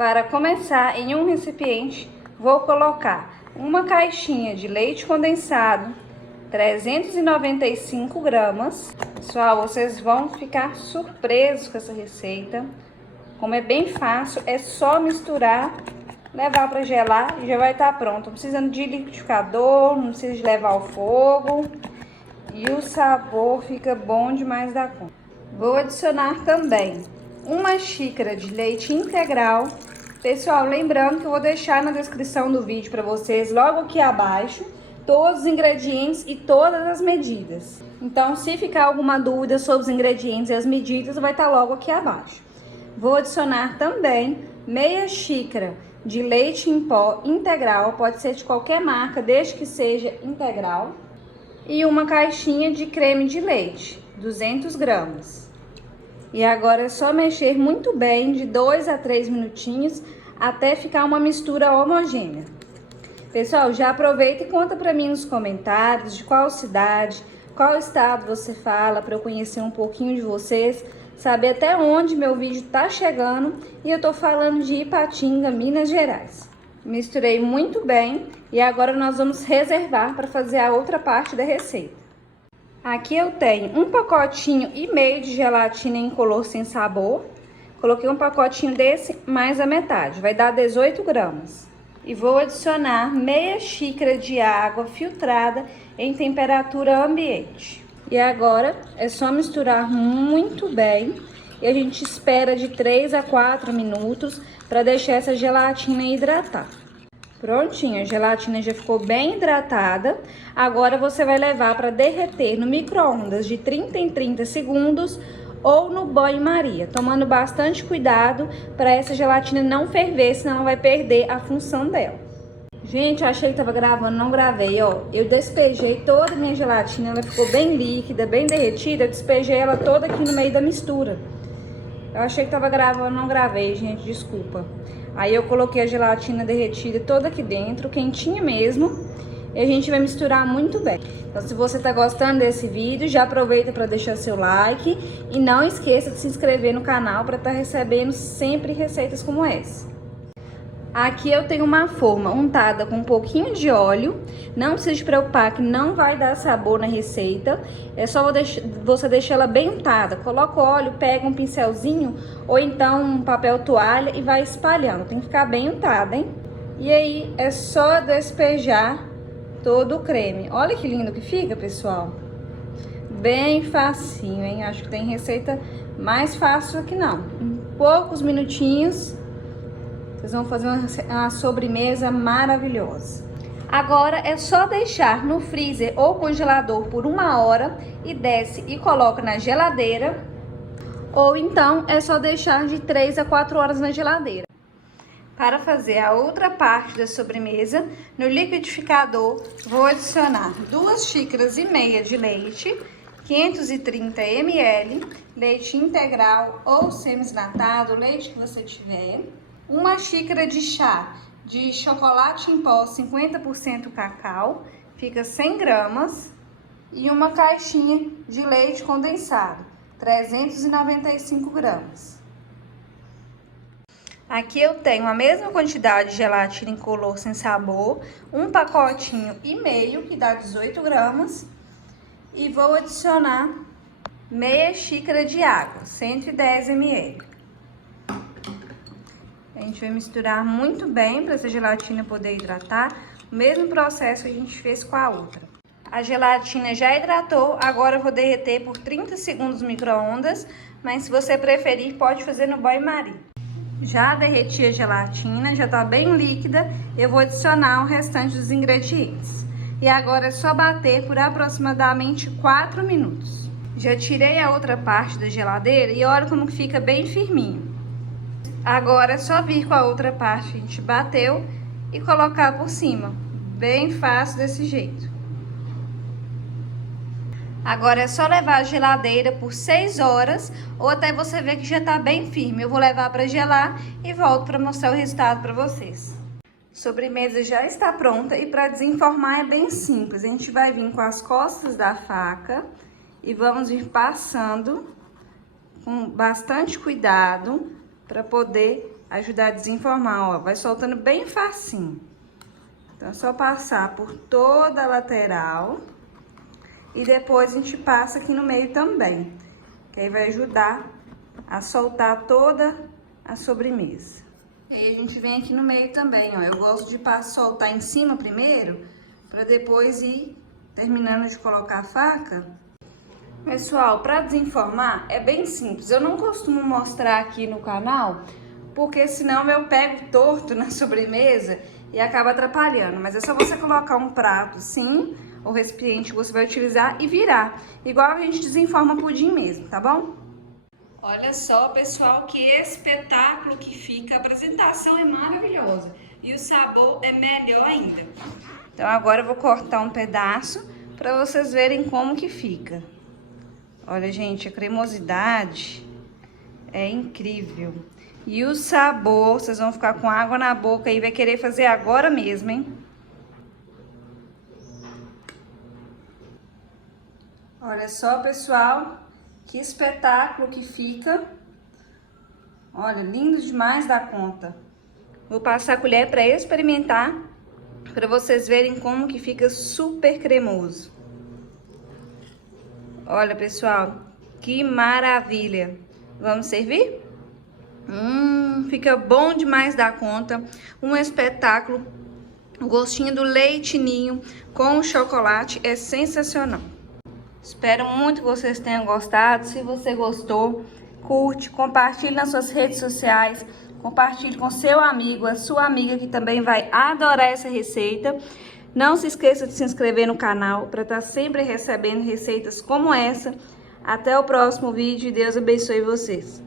Para começar, em um recipiente, vou colocar uma caixinha de leite condensado, 395 gramas. Pessoal, vocês vão ficar surpresos com essa receita. Como é bem fácil, é só misturar, levar para gelar e já vai estar pronto. Não precisa de liquidificador, não precisa de levar ao fogo. E o sabor fica bom demais da conta. Vou adicionar também uma xícara de leite integral. Pessoal, lembrando que eu vou deixar na descrição do vídeo para vocês, logo aqui abaixo, todos os ingredientes e todas as medidas. Então, se ficar alguma dúvida sobre os ingredientes e as medidas, vai estar logo aqui abaixo. Vou adicionar também meia xícara de leite em pó integral, pode ser de qualquer marca, desde que seja integral. E uma caixinha de creme de leite, 200 gramas. E agora é só mexer muito bem, de 2 a 3 minutinhos, até ficar uma mistura homogênea. Pessoal, já aproveita e conta pra mim nos comentários de qual cidade, qual estado você fala, para eu conhecer um pouquinho de vocês, saber até onde meu vídeo tá chegando. E eu tô falando de Ipatinga, Minas Gerais. Misturei muito bem e agora nós vamos reservar para fazer a outra parte da receita. Aqui eu tenho um pacotinho e meio de gelatina incolor sem sabor. Coloquei um pacotinho desse mais a metade, vai dar 18 gramas. E vou adicionar meia xícara de água filtrada em temperatura ambiente. E agora é só misturar muito bem e a gente espera de 3 a 4 minutos para deixar essa gelatina hidratar. Prontinho, a gelatina já ficou bem hidratada. Agora você vai levar para derreter no micro-ondas de 30 em 30 segundos ou no banho-maria, tomando bastante cuidado para essa gelatina não ferver, senão ela vai perder a função dela. Gente, achei que tava gravando, não gravei, ó. Eu despejei toda a minha gelatina, ela ficou bem líquida, bem derretida. Eu despejei ela toda aqui no meio da mistura. Eu achei que tava gravando, não gravei, gente, desculpa. Aí eu coloquei a gelatina derretida toda aqui dentro, quentinha mesmo. E a gente vai misturar muito bem. Então, se você tá gostando desse vídeo, já aproveita para deixar seu like. E não esqueça de se inscrever no canal para estar recebendo sempre receitas como essa. Aqui eu tenho uma forma untada com um pouquinho de óleo. Não precisa se preocupar que não vai dar sabor na receita. É só você deixar ela bem untada. Coloca o óleo, pega um pincelzinho ou então um papel toalha e vai espalhando. Tem que ficar bem untada, hein? E aí é só despejar todo o creme. Olha que lindo que fica, pessoal. Bem facinho, hein? Acho que tem receita mais fácil aqui não. Em poucos minutinhos vocês vão fazer uma sobremesa maravilhosa. Agora é só deixar no freezer ou congelador por 1 hora e desce e coloca na geladeira. Ou então é só deixar de 3 a 4 horas na geladeira. Para fazer a outra parte da sobremesa, no liquidificador vou adicionar 2 xícaras e meia de leite, 530 ml, leite integral ou semi-desnatado, leite que você tiver. 1 xícara de chá de chocolate em pó 50% cacau, fica 100 gramas. E uma caixinha de leite condensado, 395 gramas. Aqui eu tenho a mesma quantidade de gelatina incolor sem sabor, um pacotinho e meio, que dá 18 gramas. E vou adicionar meia xícara de água, 110 ml. A gente vai misturar muito bem para essa gelatina poder hidratar. O mesmo processo que a gente fez com a outra. A gelatina já hidratou, agora eu vou derreter por 30 segundos no micro-ondas. Mas se você preferir, pode fazer no banho-maria. Já derreti a gelatina, já tá bem líquida. Eu vou adicionar o restante dos ingredientes. E agora é só bater por aproximadamente 4 minutos. Já tirei a outra parte da geladeira e olha como fica bem firminho. Agora é só vir com a outra parte que a gente bateu e colocar por cima. Bem fácil desse jeito. Agora é só levar a geladeira por 6 horas ou até você ver que já tá bem firme. Eu vou levar para gelar e volto para mostrar o resultado para vocês. A sobremesa já está pronta e para desenformar é bem simples. A gente vai vir com as costas da faca e vamos vir passando com bastante cuidado para poder ajudar a desenformar, ó. Vai soltando bem facinho. Então, é só passar por toda a lateral. E depois a gente passa aqui no meio também. Que aí vai ajudar a soltar toda a sobremesa. E aí a gente vem aqui no meio também, ó. Eu gosto de soltar em cima primeiro, pra depois ir terminando de colocar a faca. Pessoal, pra desenformar é bem simples. Eu não costumo mostrar aqui no canal, porque senão eu pego torto na sobremesa e acaba atrapalhando. Mas é só você colocar um prato assim, o recipiente que você vai utilizar e virar. Igual a gente desenforma pudim mesmo, tá bom? Olha só, pessoal, que espetáculo que fica. A apresentação é maravilhosa e o sabor é melhor ainda. Então agora eu vou cortar um pedaço para vocês verem como que fica. Olha, gente, a cremosidade é incrível. E o sabor, vocês vão ficar com água na boca e vai querer fazer agora mesmo, hein? Olha só, pessoal, que espetáculo que fica. Olha, lindo demais da conta. Vou passar a colher para experimentar, para vocês verem como que fica super cremoso. Olha, pessoal, que maravilha. Vamos servir? Fica bom demais da conta. Um espetáculo. O gostinho do leite ninho com o chocolate é sensacional. Espero muito que vocês tenham gostado. Se você gostou, curte, compartilhe nas suas redes sociais. Compartilhe com seu amigo, a sua amiga que também vai adorar essa receita. Não se esqueça de se inscrever no canal para estar sempre recebendo receitas como essa. Até o próximo vídeo e Deus abençoe vocês.